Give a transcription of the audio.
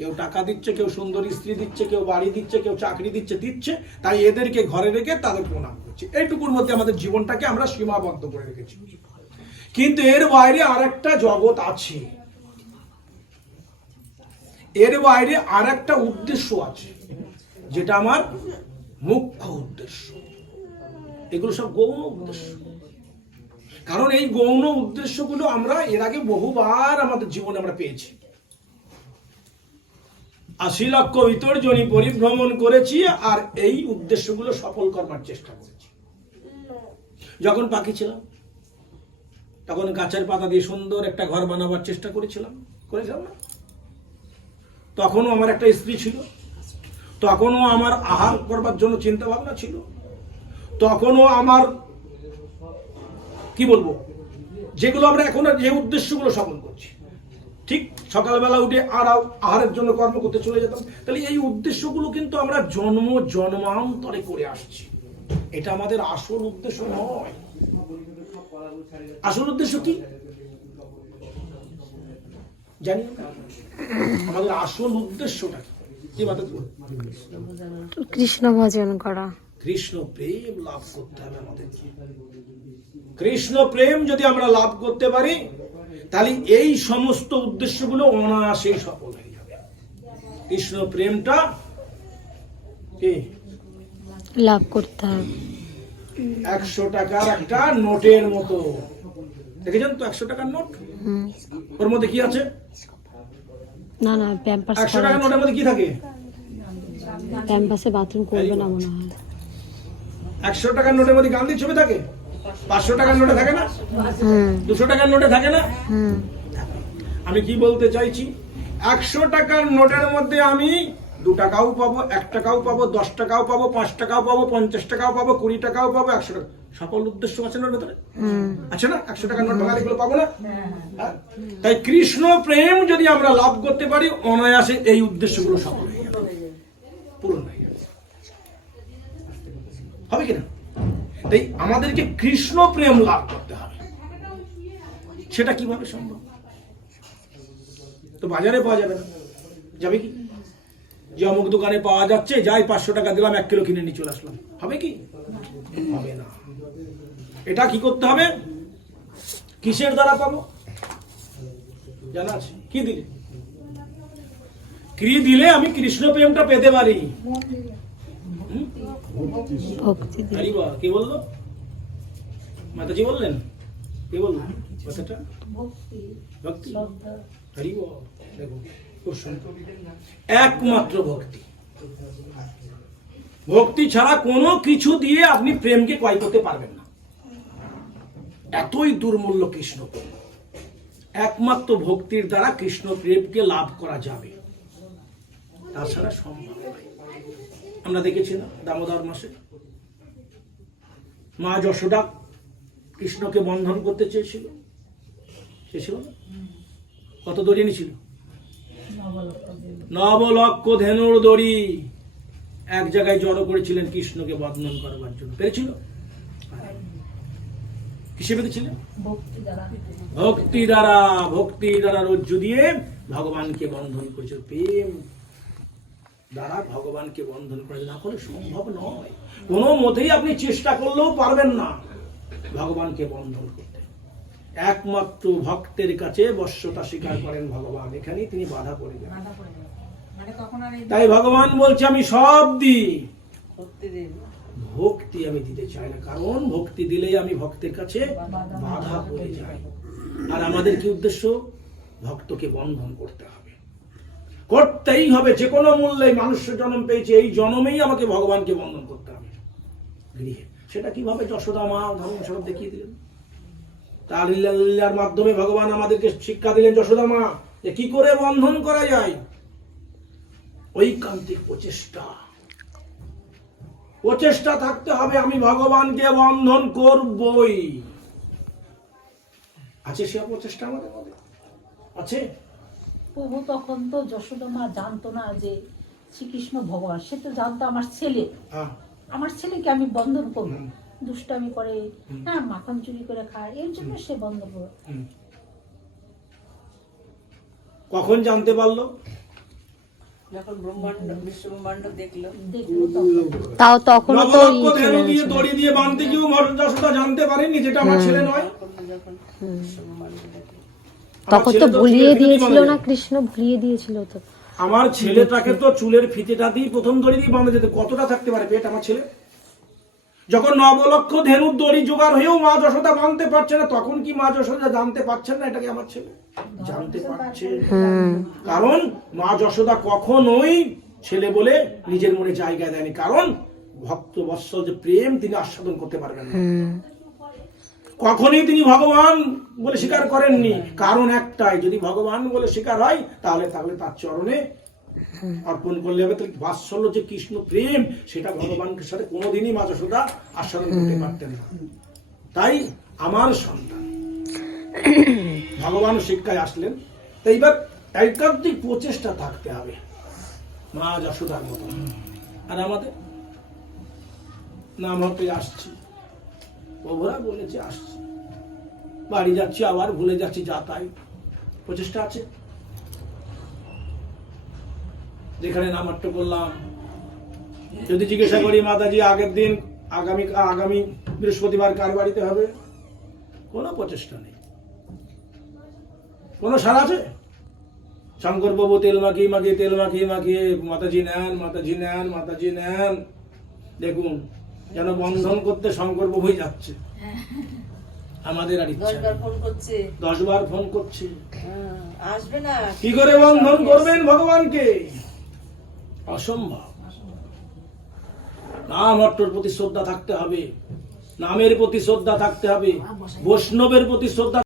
কেউ টাকা দিচ্ছে, কেউ সুন্দর স্ত্রী দিচ্ছে, কেউ বাড়ি দিচ্ছে, কেউ চাকরি দিচ্ছে, তাই এদেরকে ঘরে রেখে তাদের প্রণাম করছি। এইটুকুর মধ্যে আমাদের জীবনটাকে আমরা সীমাবদ্ধ করে রেখেছি। কিন্তু এর বাইরে আরেকটা জগৎ আছে, এর বাইরে আরেকটা উদ্দেশ্য আছে, যেটা আমার মুখ্য উদ্দেশ্য। এগুলো সব গৌণ উদ্দেশ্য। কারণ এই গৌণ উদ্দেশ্যগুলো আমরা এর আগে বহুবার আমাদের জীবনে আমরা পেয়েছি। ৮০ লক্ষ বিতর্জনী পরিভ্রমণ করেছি, আর এই উদ্দেশ্যগুলো সফল করবার চেষ্টা করেছি। যখন পাখি ছিলাম তখন গাছের পাতা দিয়ে সুন্দর একটা ঘর বানাবার চেষ্টা করেছিলাম না? তখনও আমার একটা স্ত্রী ছিল, তখনও আমার আহার করবার জন্য চিন্তা ভাবনা ছিল, তখনও আমার কি বলবো, যেগুলো আমরা এখন যে উদ্দেশ্যগুলো সফল করছি। ঠিক সকালবেলা উঠে আহারের জন্য কর্ম করতে চলে যেতাম। তাহলে এই উদ্দেশ্যগুলো কিন্তু আমরা জন্মান্তরে করে আসছি। এটা আমাদের আসল উদ্দেশ্য নয়। আসল উদ্দেশ্য কি জানি না। আমাদের আসল উদ্দেশ্যটা কি? কৃষ্ণ ভজন করা, কৃষ্ণ প্রেম লাভ করতে হবে আমাদের। কৃষ্ণ প্রেম যদি আমরা লাভ করতে পারি, তাহলে এই সমস্ত উদ্দেশ্যগুলো অনায়াসেই সফল হয়ে যাবে। কৃষ্ণ প্রেমটা কি লাভ করতে হবে। ১০০ টাকার একটা নোটের মতো, দেখেছেন তো ১০০ টাকার নোট? ওর মধ্যে কি আছে? না না, প্যাম্পাস। ১০০ টাকার নোটের মধ্যে কি থাকে? প্যাম্পাসে বাথরুম করবে না মনে হয়। ১০০ টাকার নোটের মধ্যে গান্ধীর ছবি থাকে? ৫০০ টাকার নোটে থাকে না? ২০০ টাকার নোটে থাকে না? আমি কি বলতে চাইছি, ১০০ টাকার নোটের মধ্যে আমি ২ টাকাও পাবো, ১ টাকাও পাবো, ১০ টাকাও পাবো, ৫ টাকাও পাবো, ৫০ টাকাও পাবো, ২০ টাকাও পাবো, ১০০ টাকা। সকল উদ্দেশ্য আছে না ভেতরে? আছে না? ১০০ টাকার নোট ভাঙালে এগুলো পাবো না? তাই কৃষ্ণ প্রেম যদি আমরা লাভ করতে পারি, অনায়াসে এই উদ্দেশ্যগুলো সফল হয়ে যাবে, পূরণ হয়ে যাবে। হবে কিনা? তাই আমাদেরকে কৃষ্ণ প্রেম লাভ করতে হবে। সেটা কিভাবে সম্ভব? তো বাজারে পাওয়া যাবে না, যাবে কি? যে অমুক দোকানে পাওয়া যাচ্ছে, যাই ৫০০ টাকা দিলাম, ১ কিলো কিনে নিয়ে চলে আসলাম, হবে কি? হবে না। এটা কি করতে হবে? কিসের দ্বারা পাবো জানা আছে? কি দিলে? কি দিলে আমি কৃষ্ণ প্রেমটা পেতে পারি? ভক্তি দিয়ে। কে বললো? মাতাজি বললেন? কে বললো কথাটা? ভক্তি। দেখো খুব সুন্দর। একমাত্র ভক্তি। ভক্তি ছাড়া কোনো কিছু দিয়ে আপনি প্রেমকে ক্রয় করতে পারবেন না। এতই দুর্মূল্য কৃষ্ণ প্রেম। একমাত্র ভক্তির দ্বারা কৃষ্ণ প্রেমকে লাভ করা যাবে, তাছাড়া সম্ভব নয়। আমরা দেখেছি না, দামোদর মাসে মা যশোদা কৃষ্ণকে বন্ধন করতে চেয়েছিল, কত দড়ি এনেছিল? ৯ লক্ষ ধেনুর দড়ি এক জায়গায় জড়ো করেছিলেন কৃষ্ণকে বন্ধন করবার জন্য। পেরেছিল? কিসে পেরেছিলেন? ভক্তি দ্বারা। ভক্তি দ্বারা রজ্জু দিয়ে ভগবানকে বন্ধন করেছিল। প্রেম দ্বারা ভগবানকে বন্ধন করা না হলে সম্ভব নয়। কোনো মতেই আপনি চেষ্টা করলেও পারবেন না ভগবানকে বন্ধন করতে। একমাত্র ভক্তের কাছে বশ্যতা স্বীকার করেন ভগবান, এখানেই তিনি বাধা পড়ে যান। তাই ভগবান বলছে আমি সব দিই, ভক্তি আমি দিতে চাই না, কারণ ভক্তি দিলেই আমি ভক্তের কাছে বাধা পড়ে যাই। আর আমাদের কি উদ্দেশ্য? ভক্তকে বন্ধন করতে হবে, করতেই হবে। যে কোনো মূল্যে মানুষ জন্ম পেয়েছে, এই জন্মেই আমাকে ভগবানকে বন্ধন করতে হবে গৃহে। সেটা কিভাবে? যশোদা মা ধর্মস্বরূপ দেখিয়ে দিলেন। তার লীলার মাধ্যমে ভগবান আমাদেরকে শিক্ষা দিলেন, যশোদা মা, যে কি করে বন্ধন করা যায়। ঐকান্তিক প্রচেষ্টা থাকতে হবে। আমি ভগবানকে বন্ধন করবই। আছে সে প্রচেষ্টা আমাদের মধ্যে? আছে? প্রভু তখন তো যশোদা মা জানতো না যে শ্রীকৃষ্ণ ভগবান, সে তো জানতো আমার ছেলে, আমার ছেলেকে আমি বন্ধন করবো। দুষ্টামি করে, হ্যাঁ, মাখন চুরি করে খায়, এর জন্য সে বন্ধন করবে। কখন জানতে পারলো? যখন ব্রহ্মাণ্ড বিশ্ব ব্রহ্মাণ্ড দেখলো, দেখলো তখন। তাও তখনও তো নবলক্ষ ই ছিল ধেনু দিয়ে না। দড়ি দিয়ে বাঁধতে গিয়েও যশোদা জানতে পারেননি যেটা আমার ছেলে নয়। যখন বিশ্ব ব্রহ্মাণ্ড দেখলো, আমার তখন তো ছেলে ভুলিয়ে চুলের ফিতে দিয়েছিল বাঁধা না, যেত। কৃষ্ণ ভুলিয়ে দিয়েছিল তো। আমার ছেলেটাকে তো চুলের ফিতেটা দিয়ে প্রথম দড়ি দিয়ে বাঁধা যেত। কতটা থাকতে পারে পেট আমার ছেলে? যখন নবলক্ষ ধেনুর দড়ি জোগাড় হয়েও মা যশোদা বাঁধতে পারছে না, তখন কি মা যশোদা জানতে পারছেন না এটাকে আমার ছেলে? জানতে পারছে। কারণ মা যশোদা কখনোই ছেলে বলে নিজের মনে জায়গা দেয়নি, কারণ ভক্ত বৎসল যে প্রেম তিনি আস্বাদন করতে পারবেন না। কখনোই তিনি ভগবান বলে স্বীকার করেননি, কারণ একটাই, যদি ভগবান বলে স্বীকার হয় তাহলে তার চরণে অর্পণ করলে হবে। তাহলে বাৎসল্য যে কৃষ্ণ প্রেম, সেটা ভগবানের সাথে কোনোদিনই মা যশোদা আস্বাদন করতে পারতেন না। তাই আমার সন্তান ভগবান শিক্ষায় আসলেন। তো এইবার একাধিক প্রচেষ্টা থাকতে হবে মা যশোদার মতো। আর আমাদের নাম হতে আসছি, প্রভুরা বলেছে আসছি, বাড়ি যাচ্ছি আবার ভুলে যাচ্ছি, যা তাই। প্রচেষ্টা আছে। যেখানে নামাট্য করলাম, যদি জিজ্ঞাসা করি মাতাজি আগের দিন আগামী বৃহস্পতিবার কার বাড়িতে হবে, কোনো প্রচেষ্টা নেই। কোনো সারা আছে? শঙ্কর বাবু তেল মাখিয়ে তেল মাখিয়ে মাতাজি নেন, মাতাজি নেন, মাতাজি নেন। দেখুন যেন বন্ধন করতে শঙ্কর বাবুই যাচ্ছে। আমাদের আর ইচ্ছা 10 বার ফোন করছে, 10 বার ফোন করছে। আসবে না, কি করে বন্ধন করবেন ভগবানকে? অসম্ভব। নাম অট্টর প্রতি শ্রদ্ধা থাকতে হবে, নামের প্রতি শ্রদ্ধা থাকতে হবে, বৈষ্ণবের প্রতি শ্রদ্ধা